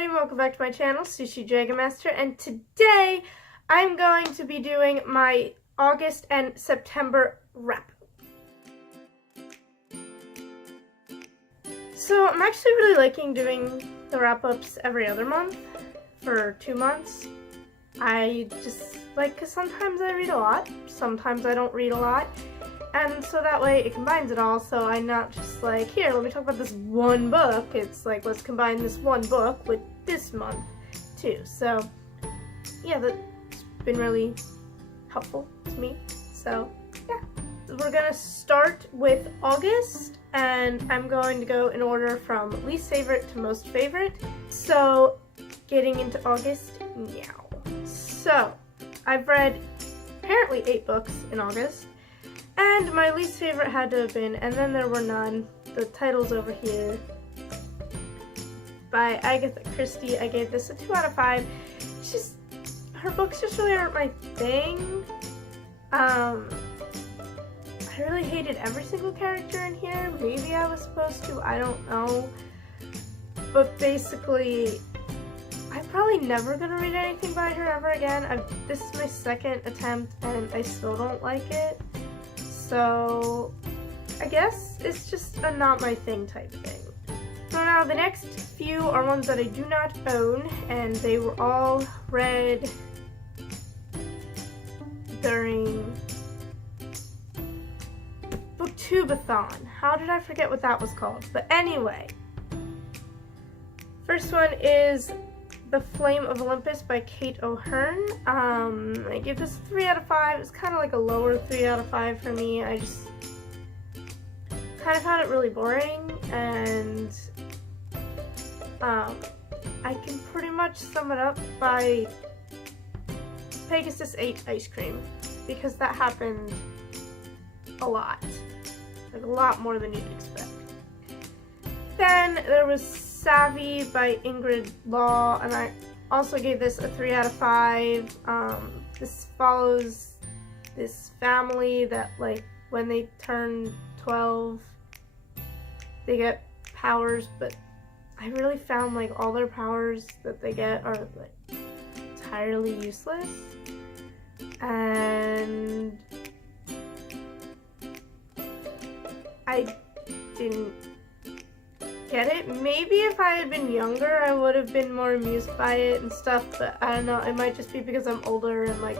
everybody, welcome back to my channel, sushidragonmaster, and today I'm going to be doing my August and September wrap. So I'm actually really liking doing the wrap-ups every other month for 2 months. I just like, because sometimes I read a lot, sometimes I don't read a lot, and so that way it combines it all, so I'm not just like, here, let me talk about this one book. It's like, let's combine this one book with this month too. So yeah, that's been really helpful to me. So yeah, we're gonna start with August, and I'm going to go in order from least favorite to most favorite. So getting into August now. So I've read apparently 8 books in August. And my least favorite had to have been And Then There Were None, the title's over here, by Agatha Christie. I gave this a 2 out of 5. It's just, her books just really aren't my thing. I really hated every single character in here. Maybe I was supposed to, I don't know. But basically, I'm probably never gonna read anything by her ever again. This is my 2nd attempt and I still don't like it. So I guess it's just a not my thing type thing. So now the next few are ones that I do not own, and they were all read during Booktubeathon. How did I forget what that was called? But anyway, first one is The Flame of Olympus by Kate O'Hearn. I give this a 3 out of 5. It's kind of like a lower 3 out of 5 for me. I just kind of found it really boring, and I can pretty much sum it up by Pegasus ate ice cream, because that happened a lot. Like a lot more than you'd expect. Then there was Savvy by Ingrid Law, and I also gave this a 3 out of 5. This follows this family that, like, when they turn 12, they get powers, but I really found, like, all their powers that they get are, like, entirely useless. And I didn't get it. Maybe if I had been younger, I would have been more amused by it and stuff, but I don't know, it might just be because I'm older and, like,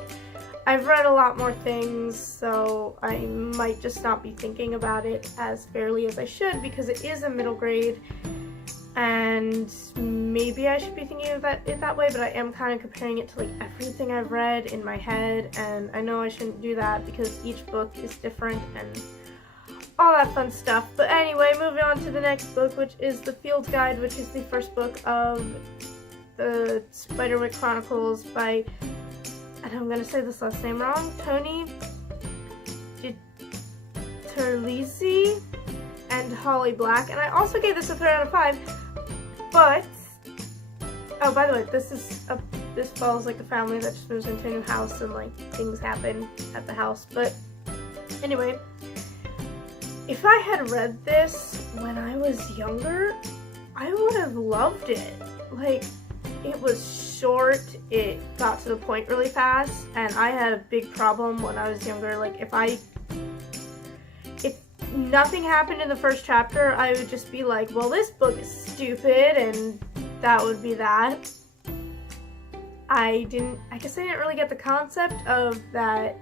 I've read a lot more things, so I might just not be thinking about it as fairly as I should, because it is a middle grade, and maybe I should be thinking of it that way, but I am kind of comparing it to, like, everything I've read in my head, and I know I shouldn't do that because each book is different and all that fun stuff. But anyway, moving on to the next book, which is The Field Guide, which is the first book of the Spiderwick Chronicles by, and I'm gonna say this last name wrong, Tony Terlizzi and Holly Black. And I also gave this a 3 out of 5, but, oh, by the way, this follows, like, a family that just moves into a new house and, like, things happen at the house. But anyway, if I had read this when I was younger, I would have loved it. Like, it was short, it got to the point really fast, and I had a big problem when I was younger. Like, if nothing happened in the first chapter, I would just be like, well, this book is stupid, and that would be that. I guess I didn't really get the concept of that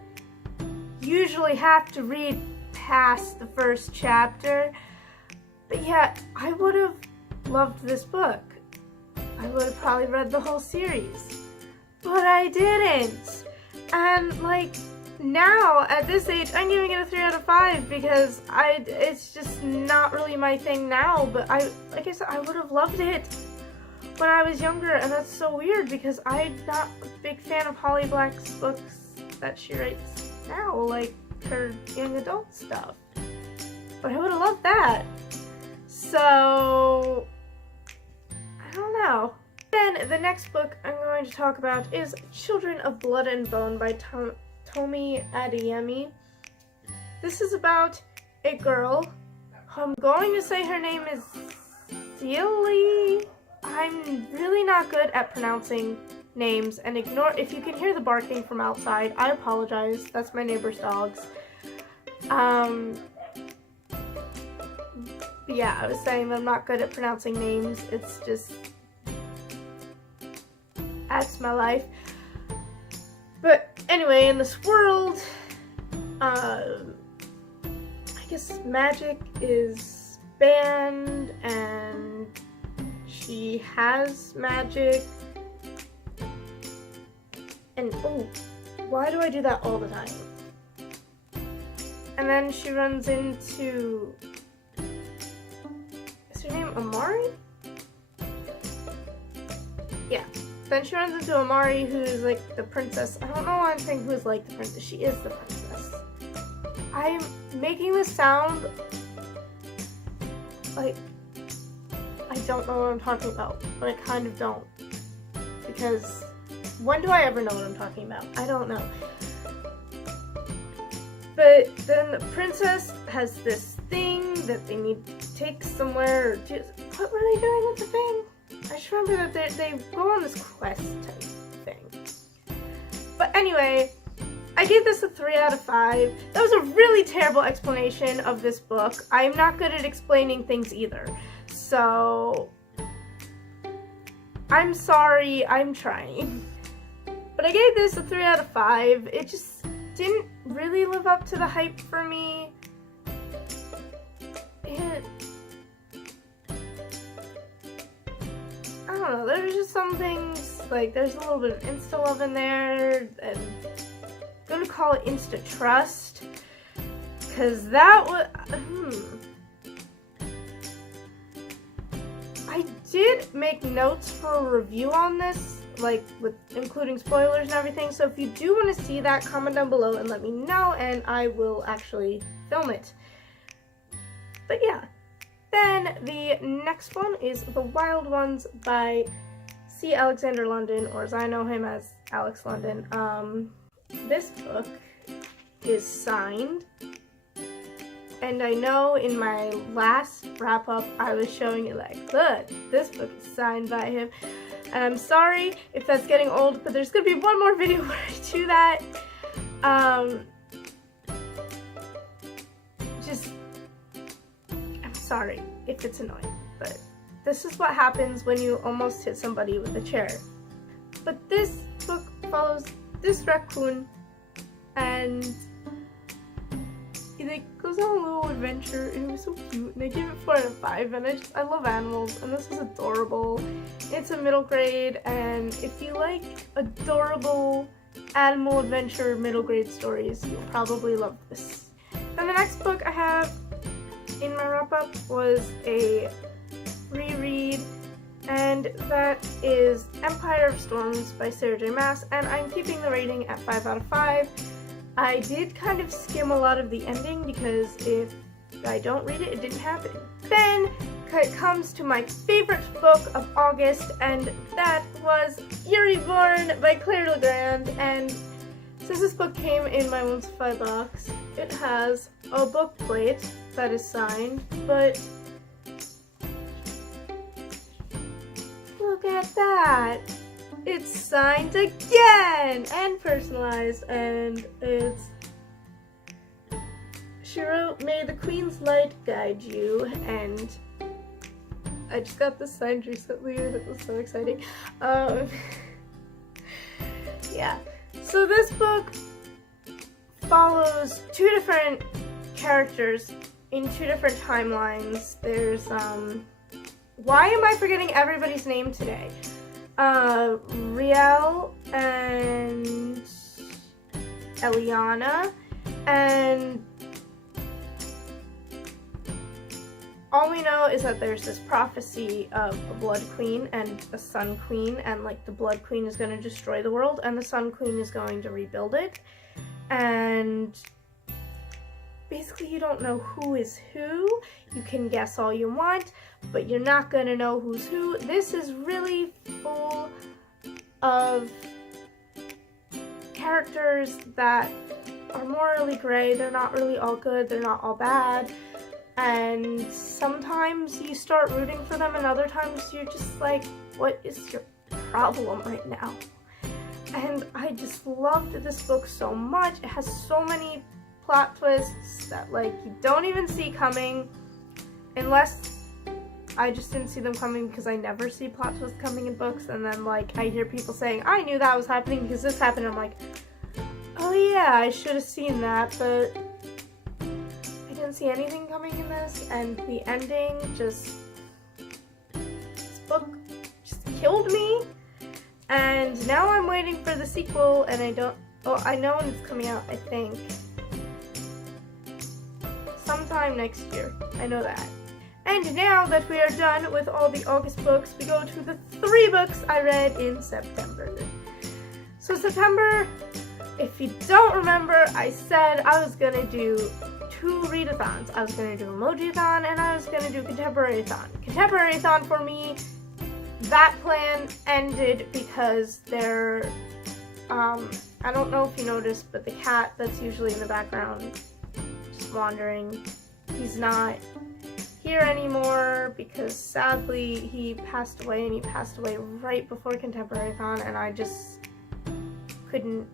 you usually have to read past the first chapter. But yeah, I would have loved this book. I would have probably read the whole series, but I didn't. And, like, now at this age, I'm giving it a 3 out of 5 because it's just not really my thing now. But like I said, I would have loved it when I was younger, and that's so weird because I'm not a big fan of Holly Black's books that she writes now, like her young adult stuff. But I would have loved that. So I don't know. Then the next book I'm going to talk about is Children of Blood and Bone by Tomi Adeyemi. This is about a girl. I'm going to say her name is Celie. I'm really not good at pronouncing names, and ignore if you can hear the barking from outside. I apologize. That's my neighbor's dogs. Yeah, I was saying that I'm not good at pronouncing names. It's just, that's my life. But anyway, in this world, I guess magic is banned, and she has magic. And oh, why do I do that all the time? And then she runs into, is her name Amari? Yeah. Then she runs into Amari, who's like the princess. I don't know why I'm saying who's like the princess. She is the princess. I'm making this sound like I don't know what I'm talking about, but I kind of don't. Because when do I ever know what I'm talking about? I don't know. But then the princess has this thing that they need to take somewhere. Or do, what were they doing with the thing? I just remember that they go on this quest type thing. But anyway, I gave this a 3 out of 5. That was a really terrible explanation of this book. I'm not good at explaining things either. So, I'm sorry, I'm trying. But I gave this a 3 out of 5. It just didn't really live up to the hype for me. I don't know, there's just some things, like there's a little bit of insta-love in there, and I'm gonna call it insta-trust, because that was, I did make notes for a review on this, like with including spoilers and everything, so if you do want to see that, comment down below and let me know, and I will actually film it. But yeah. Then the next one is The Wild Ones by C. Alexander London, or as I know him as Alex London. This book is signed, and I know in my last wrap-up I was showing you like, look, this book is signed by him. And I'm sorry if that's getting old, but there's gonna be one more video where I do that. Sorry if it's annoying, but this is what happens when you almost hit somebody with a chair. But this book follows this raccoon, and it goes on a little adventure, and it was so cute, and I gave it 4 out of 5, and I love animals, and this is adorable. It's a middle grade, and if you like adorable animal adventure middle grade stories, you'll probably love this. And the next book I have in my wrap-up was a reread, and that is Empire of Storms by Sarah J. Maas, and I'm keeping the rating at 5 out of 5. I did kind of skim a lot of the ending because if I don't read it, it didn't happen. Then it comes to my favorite book of August, and that was Fury Born by Claire Legrand, and since this book came in my One Supply box, it has a book plate that is signed, but look at that! It's signed again! And personalized, and it's... She wrote, "May the Queen's light guide you," and I just got this signed recently, that was so exciting. Yeah. So this book follows 2 different characters in 2 different timelines. There's, why am I forgetting everybody's name today? Riel and Eliana, and all we know is that there's this prophecy of a Blood Queen and a Sun Queen, and like the Blood Queen is going to destroy the world and the Sun Queen is going to rebuild it. And basically you don't know who is who. You can guess all you want, but you're not going to know who's who. This is really full of characters that are morally gray. They're not really all good, they're not all bad. And sometimes you start rooting for them, and other times you're just like, what is your problem right now. And I just loved this book so much. It has so many plot twists that like you don't even see coming, unless I just didn't see them coming because I never see plot twists coming in books. And then like I hear people saying, I knew that was happening because this happened. I'm like, oh yeah, I should have seen that, but I didn't see anything coming in this. And the ending just, this book just killed me. And now I'm waiting for the sequel, and I know when it's coming out, I think. Sometime next year. I know that. And now that we are done with all the August books, we go to the 3 books I read in September. So September, if you don't remember, I said I was gonna do 2 readathons. I was gonna do Emoji-a-thon, and I was gonna do Contemporary-a-thon. Contemporary-a-thon for me, that plan ended because there, I don't know if you noticed, but the cat that's usually in the background just wandering, he's not here anymore because sadly he passed away, and he passed away right before Contemporary-a-thon, and I just couldn't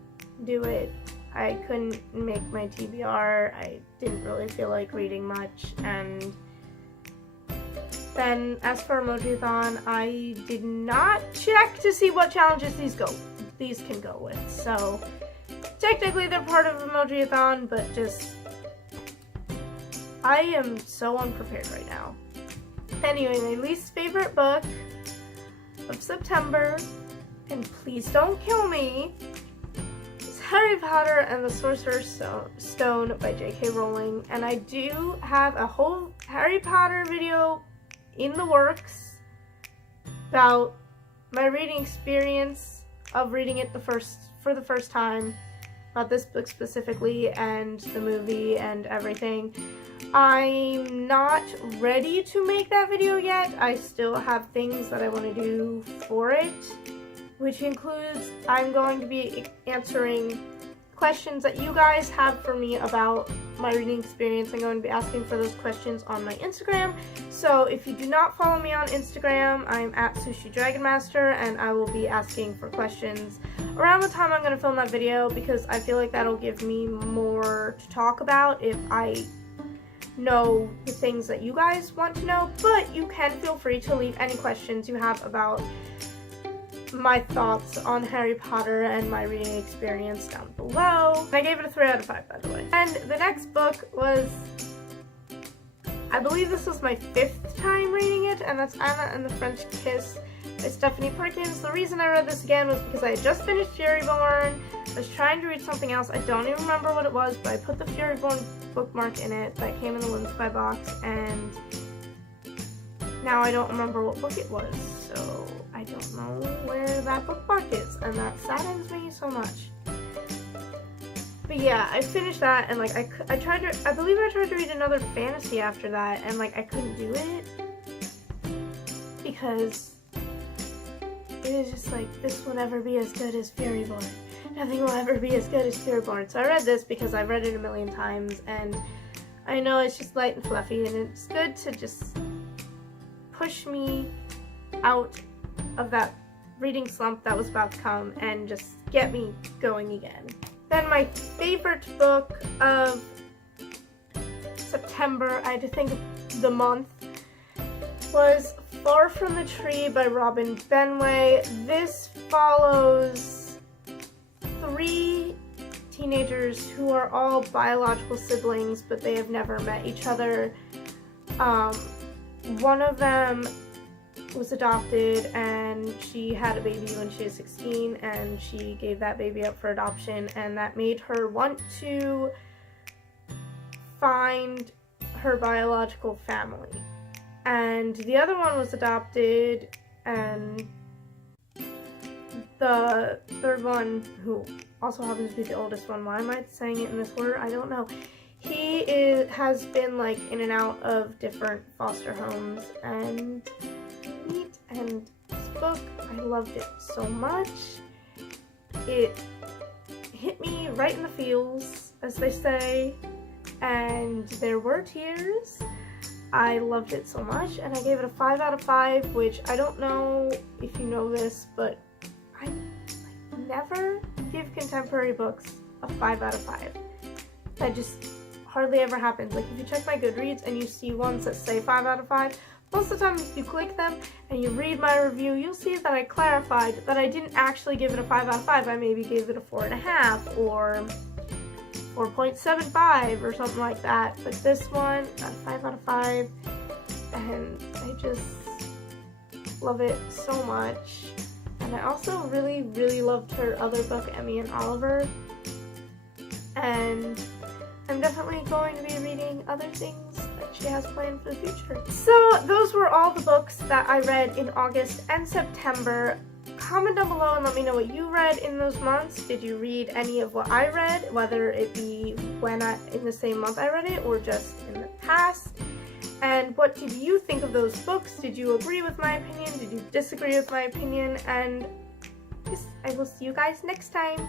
do it. I couldn't make my TBR. I didn't really feel like reading much, and then, as for Emoji-a-thon, I did not check to see what challenges these can go with. So, technically they're part of Emoji-a-thon, but just, I am so unprepared right now. Anyway, my least favorite book of September, and please don't kill me, is Harry Potter and the Sorcerer's Stone by J.K. Rowling. And I do have a whole Harry Potter video in the works about my reading experience of reading it for the first time, about this book specifically and the movie and everything. I'm not ready to make that video yet. I still have things that I want to do for it, which includes I'm going to be answering questions that you guys have for me about my reading experience. I'm going to be asking for those questions on my Instagram. So if you do not follow me on Instagram, I'm at sushidragonmaster, and I will be asking for questions around the time I'm going to film that video, because I feel like that'll give me more to talk about if I know the things that you guys want to know. But you can feel free to leave any questions you have about my thoughts on Harry Potter and my reading experience down below. I gave it a 3 out of 5, by the way. And the next book was, I believe this was my 5th time reading it, and that's Anna and the French Kiss by Stephanie Perkins. The reason I read this again was because I had just finished Furyborn. I was trying to read something else. I don't even remember what it was, but I put the Furyborn bookmark in it that came in the Whimsify box, and now I don't remember what book it was, so I don't know where that bookmark is, and that saddens me so much. But yeah, I finished that, and like I believe I tried to read another fantasy after that, and like I couldn't do it because it was just like, this will never be as good as Furyborn. Nothing will ever be as good as Furyborn. So I read this because I've read it a million times, and I know it's just light and fluffy, and it's good to just push me out of that reading slump that was about to come and just get me going again. Then my favorite book of September, I had to think of the month, was Far From the Tree by Robin Benway. This follows 3 teenagers who are all biological siblings, but they have never met each other. One of them was adopted, and she had a baby when she was 16, and she gave that baby up for adoption, and that made her want to find her biological family. And the other one was adopted, and the third one, who also happens to be the oldest one, why am I saying it in this order? I don't know. He has been like in and out of different foster homes, and this book, I loved it so much. It hit me right in the feels, as they say, and there were tears. I loved it so much, and I gave it a 5 out of 5, which I don't know if you know this, but I never give contemporary books a 5 out of 5. That just hardly ever happens. Like, if you check my Goodreads and you see ones that say 5 out of 5, most of the time if you click them and you read my review, you'll see that I clarified that I didn't actually give it a 5 out of 5. I maybe gave it a 4.5 or 4.75 or something like that. But this one got a 5 out of 5, and I just love it so much. And I also really, really loved her other book, Emmy and Oliver. And I'm definitely going to be reading other things that she has planned for the future. So those were all the books that I read in August and September. Comment down below and let me know what you read in those months. Did you read any of what I read, whether it be in the same month I read it or just in the past? And what did you think of those books? Did you agree with my opinion? Did you disagree with my opinion? And I will see you guys next time.